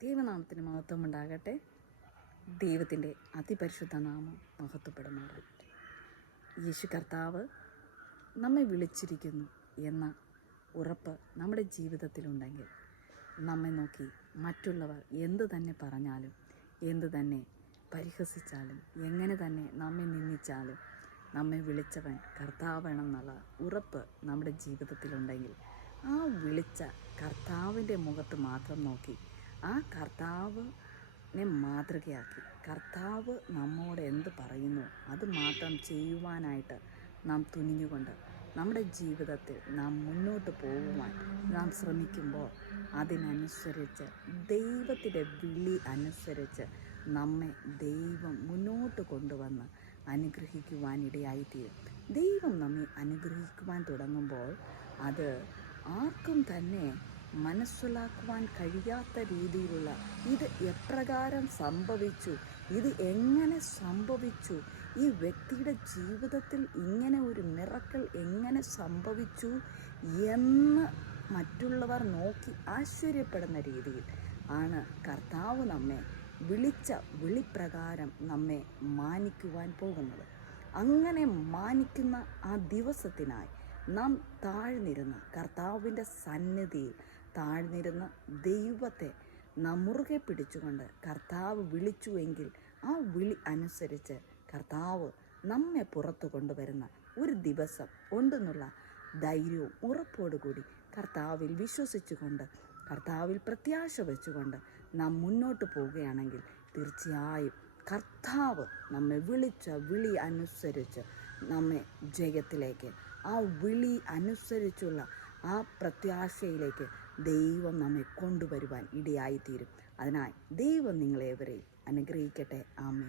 ദൈവനാമത്തിന് മഹത്വം ഉണ്ടാകട്ടെ ദൈവത്തിന്റെ അതിപരിശുദ്ധ നാമം മഹത്വപ്പെടുമാറാകട്ടെ. യേശു കർത്താവ് നമ്മെ വിളിച്ചിരിക്കുന്നു എന്ന ഉറപ്പ് നമ്മുടെ ജീവിതത്തിലുണ്ടെങ്കിൽ നമ്മെ നോക്കി മറ്റുള്ളവർ എന്ത് തന്നെ പറഞ്ഞാലും എന്ത് തന്നെ പരിഹസിച്ചാലും എങ്ങനെ തന്നെ നമ്മെ നിന്ദിച്ചാലും നമ്മെ വിളിച്ചവൻ കർത്താവണമെന്നുള്ള ഉറപ്പ് നമ്മുടെ ജീവിതത്തിലുണ്ടെങ്കിൽ ആ വിളിച്ച കർത്താവിന്റെ മുഖത്ത് മാത്രം നോക്കി ആ കർത്താവിനെ മാതൃകയാക്കി. കർത്താവ് നമ്മോട് എന്ത് പറയുന്നു അത് മാത്രം ചെയ്യുവാനായിട്ട് നാം തുനിഞ്ഞുകൊണ്ട് നമ്മുടെ ജീവിതത്തിൽ നാം മുന്നോട്ട് പോകുവാൻ നാം ശ്രമിക്കുമ്പോൾ അതിനനുസരിച്ച് ദൈവത്തിന്റെ വിളി അനുസരിച്ച് നമ്മെ ദൈവം മുന്നോട്ട് കൊണ്ടുവന്ന് അനുഗ്രഹിക്കുവാനിടയായിത്തീരും ദൈവം നമ്മെ അനുഗ്രഹിക്കുവാൻ തുടങ്ങുമ്പോൾ അത് ആർക്കും തന്നെ മനസ്സിലാക്കുവാൻ കഴിയാത്ത രീതിയിലുള്ള ഇത് എപ്രകാരം സംഭവിച്ചു? ഇത് എങ്ങനെ സംഭവിച്ചു? ഈ വ്യക്തിയുടെ ജീവിതത്തിൽ ഇങ്ങനെ ഒരു മിറക്കൾ എങ്ങനെ സംഭവിച്ചു എന്ന് മറ്റുള്ളവർ നോക്കി ആശ്ചര്യപ്പെടുന്ന രീതിയിൽ ആണ് കർത്താവ് നമ്മെ വിളിച്ച വിളിപ്രകാരം നമ്മെ മാനിക്കുവാൻ പോകുന്നത്. അങ്ങനെ മാനിക്കുന്ന ആ ദിവസത്തിനായി നാം താഴ്ന്നിരുന്ന് കർത്താവിന്റെ സന്നിധിയിൽ താഴ്ന്നിരുന്ന് ദൈവത്തെ നമുറുകെ പിടിച്ചുകൊണ്ട് കർത്താവ് വിളിച്ചുവെങ്കിൽ ആ വിളി അനുസരിച്ച് കർത്താവ് നമ്മെ പുറത്തു കൊണ്ടുവരുന്ന ഒരു ദിവസം ഉണ്ടെന്നുള്ള ധൈര്യവും ഉറപ്പോടുകൂടി കർത്താവിൽ വിശ്വസിച്ചുകൊണ്ട് കർത്താവിൽ പ്രത്യാശ വെച്ചുകൊണ്ട് നാം മുന്നോട്ട് പോവുകയാണെങ്കിൽ തീർച്ചയായും കർത്താവ് നമ്മെ വിളിച്ച വിളി അനുസരിച്ച് നമ്മെ ജയത്തിലേക്ക് ആ വിളി അനുസരിച്ചുള്ള ആ പ്രത്യാശയിലേക്ക് ദൈവം നമ്മെ കൊണ്ടുവരുവാൻ ഇടയായിത്തീരും. അതിനാൽ ദൈവം നിങ്ങളെ നിങ്ങളേവരെയും അനുഗ്രഹിക്കട്ടെ. ആമേ